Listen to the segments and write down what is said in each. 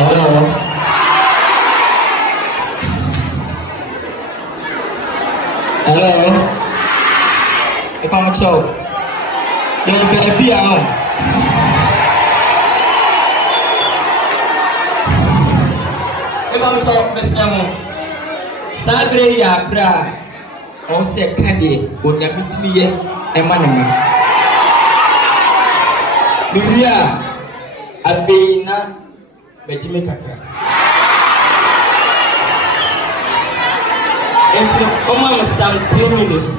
Hello. Hello. If I'm so, you'll be out. If I'm so, Mr. Sabre ya bra. O se kande onya bitimi ye e manema. Biblia abeina bejime kakra. Enti oma some 3 minutes.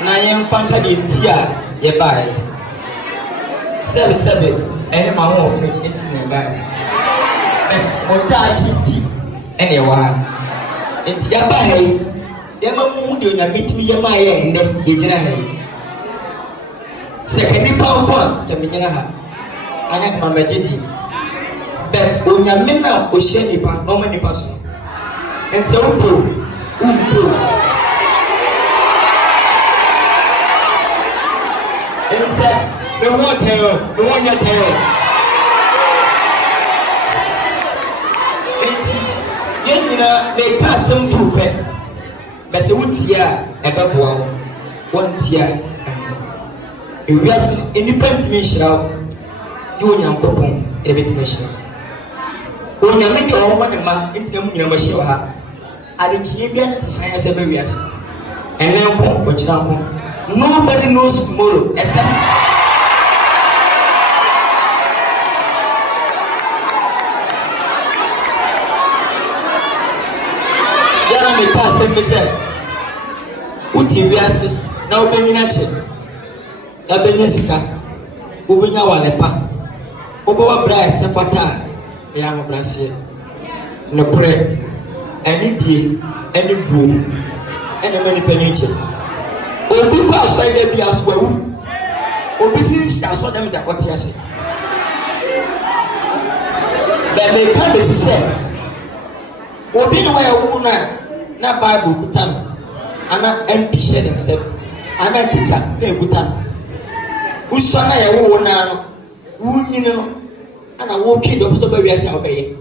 Na yem fanka de ntia ye bai. Sebe ene ma ho ofre enti ne bai. Ota chiti ene wa. Enti ya bai. Yama mu de na mitimi yama ye ende gejina ha. Sekeni pawwa taminyana ha. Anya kama majidi. Bet onya mena o she nipa no mani paso. Enti umpo. Enti the one ya tell. Enti yenina le ka sem tupe. Bese wutia ebeboa wontia ewiase independent mission yo nyankopon ebetime hye onyame de o ma de ma entina mu nyina ma hye wa ha adechie bia ne tsan ya se be wiase enen ko o kira ko nobody knows tomorrow except yara me ka se me se uti wiase na obenyina che na benya sika obenya walepa obawa bra se fata ya mo brase no pre ani die ani bu ene mani penyiche obi ko aside bi aswawu obi sin aso dem da kwati ase be me ka be se obi no ya wu na bible kutan ana MP share themselves ana teacher na kutan usana ya wo na no wunyine no ana wo twi do so ba wiase obeye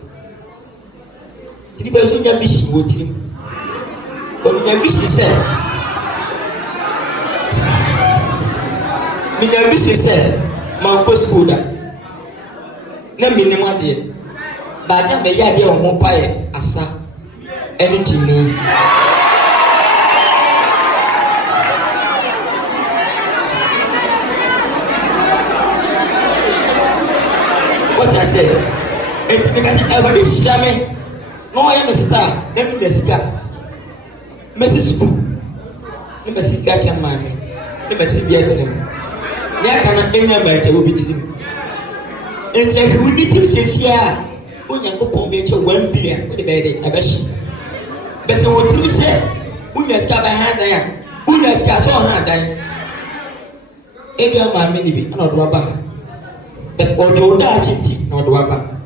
tiba so nya bishi wotiri o nya bishi se mi nya bishi se ma ko school da na minimum de ba dia be ya de o ho pae asa eni tini what I said it because everybody shame no I am a star let me the star Mrs. Boo let me see catch and mommy let me see Vietnam ya kana enya ba te obi tidim enti we need him say sia onyankopon be che 1 billion we dey be dey abashi bese wo tiri se unya ska ba ha dan ya unya ska so ha dan ebi ama me ni bi ana do ba but odo da chichi na odo ba